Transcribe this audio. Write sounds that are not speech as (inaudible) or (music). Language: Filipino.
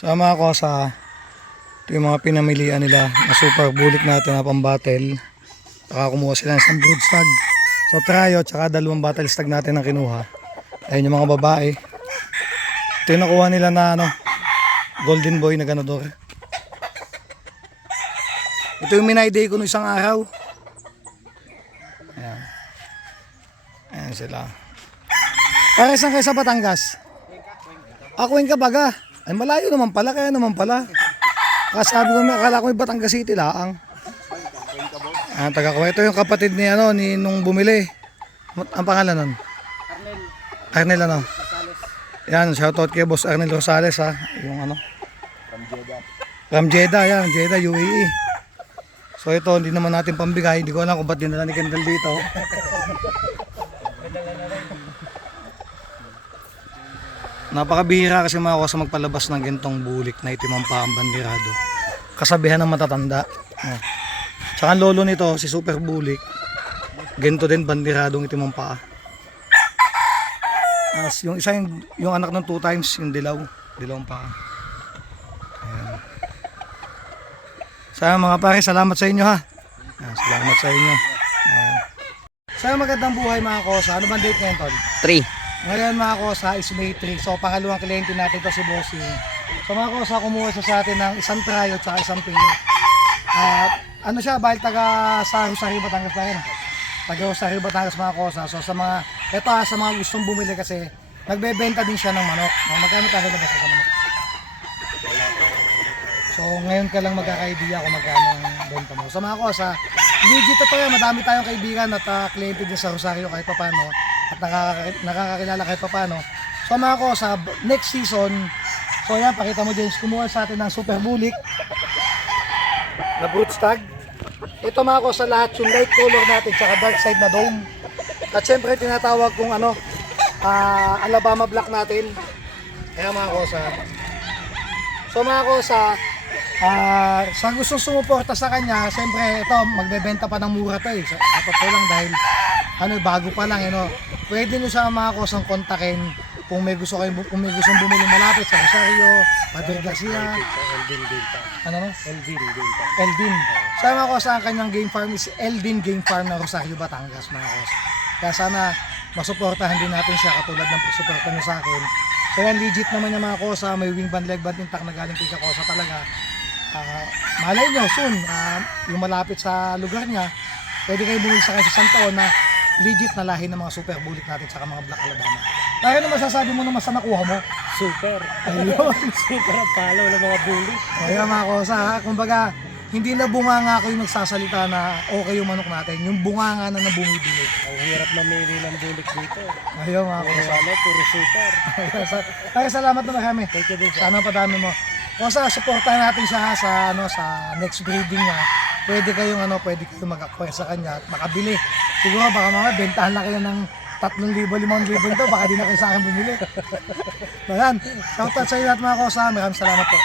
Sa mga kosa, ito yung mga pinamilian nila na super bulik natin na pang battle. Saka kumuha sila ng isang brood stag. So tryo, tsaka dalawang battle stag natin ang kinuha. Ayun yung mga babae. Ito yung nakuha nila na ano, golden boy na ganador. Ito yung minayday ko nung isang araw. Ayan. Ayan sila. Para saan kayo sa Batangas? Ako yung kabaga. Ay malayo naman pala, kaya naman pala. Kasi sabi ko, akala ko yung Batangas City laang. Ah, taga ko. Ito yung kapatid ni ano, ni nung bumili. Ang pangalan nun? Arnel. Arnel ano? Yan, shoutout kay Boss Arnel Rosales ha. Yung ano? From Jeddah. yan, Jeddah, UAE. So ito, hindi naman natin pambigay. Hindi ko alam kung ba't dinala ni Kendall dito. (laughs) Napakabihira kasi mga sa magpalabas ng gintong bulik na pa ang bandirado. Kasabihan ng matatanda. Oh. Tsaka ang lolo nito, si Super Bulik. Ginto din bandiradong itimang paa. As yung isa yung, yung anak ng two times, yung dilaw. Dilawang paa. Ayan. Sa mga pare, salamat sa inyo ha. Ayan, salamat sa inyo. Ayan. Sa magandang buhay mga kosa, ano bang date ngayon, Tol? 3. Ngayon mga kosa is 3. So pangalawang kliyente natin to si Bossing. So mga kosa, kumuha siya sa atin ng isang tryo at isang pinyo. At ano siya, bahil taga sa Rosario Batangas na rin. Taga Rosario Batangas mga kosa. So sa mga, eto ha, sa mga gustong bumili kasi, nagbebenta din siya ng manok. No, magkano tayo na ba sa manok? So ngayon ka lang magkaka-idea kung magkano ang benta mo. So mga kosa, legit ito yan. Madami tayong kaibigan at uh, kliyente din sa Rosario kahit pa paano at nakaka- nakakakilala kahit pa paano. So mga kosa, next season, so yan, pakita mo James, kumuha sa atin ng Super Bulik na brute stag. Ito mga kosa, lahat yung light color natin tsaka dark side na dome. At syempre tinatawag kong ano, ah, Alabama Black natin. Ayan mga kosa. So mga kosa, ah sa gustong sumuporta sa kanya, siyempre ito, magbebenta pa ng mura to eh. Sa apat ko lang dahil ano, bago pa lang, you know. Pwede nyo sa mga kosang kontakin kung may gusto kayo, kung may gustong bumili malapit sa Rosario, Padre Garcia, Eldin din pa. ano no? Eldin din pa. Eldin. Sa mga kosa, ang kanyang game farm is Eldin Game Farm na Rosario, Batangas, mga kosa. Kaya sana masuportahan din natin siya katulad ng pagsuporta niyo sa akin. So yan, legit naman yung mga kosa, may wing band, leg band, intact na galing kay kosa talaga. Ah, malay nyo, soon, ah, yung malapit sa lugar niya, pwede kayo bumili sa kanya sa Santo na legit na lahi ng mga super bulik natin sa mga Black Alabama. Dahil ano masasabi mo naman sa nakuha mo? Super. Ayun. (laughs) Super ang palaw ng mga bully. Kaya mga kosa, ha? kumbaga, hindi na bunganga ako yung nagsasalita na okay yung manok natin, yung bunganga na na bumibili. Ang hirap mamili ng bulik dito. Ayun mga Puro kosa. ano, puro super. Kaya salamat na marami. Thank you din. Sana padami mo. Kosa, supportahan natin siya sa ano sa next breeding niya. Pwede kayong ano, pwede kayong mag-acquire sa kanya at makabili. Siguro baka mga bentahan na kayo ng 3,000, 5,000 ito, baka di na kayo sa akin bumili. (laughs) Ayan, shoutout sa inyo lahat mga kosa. Maraming salamat po.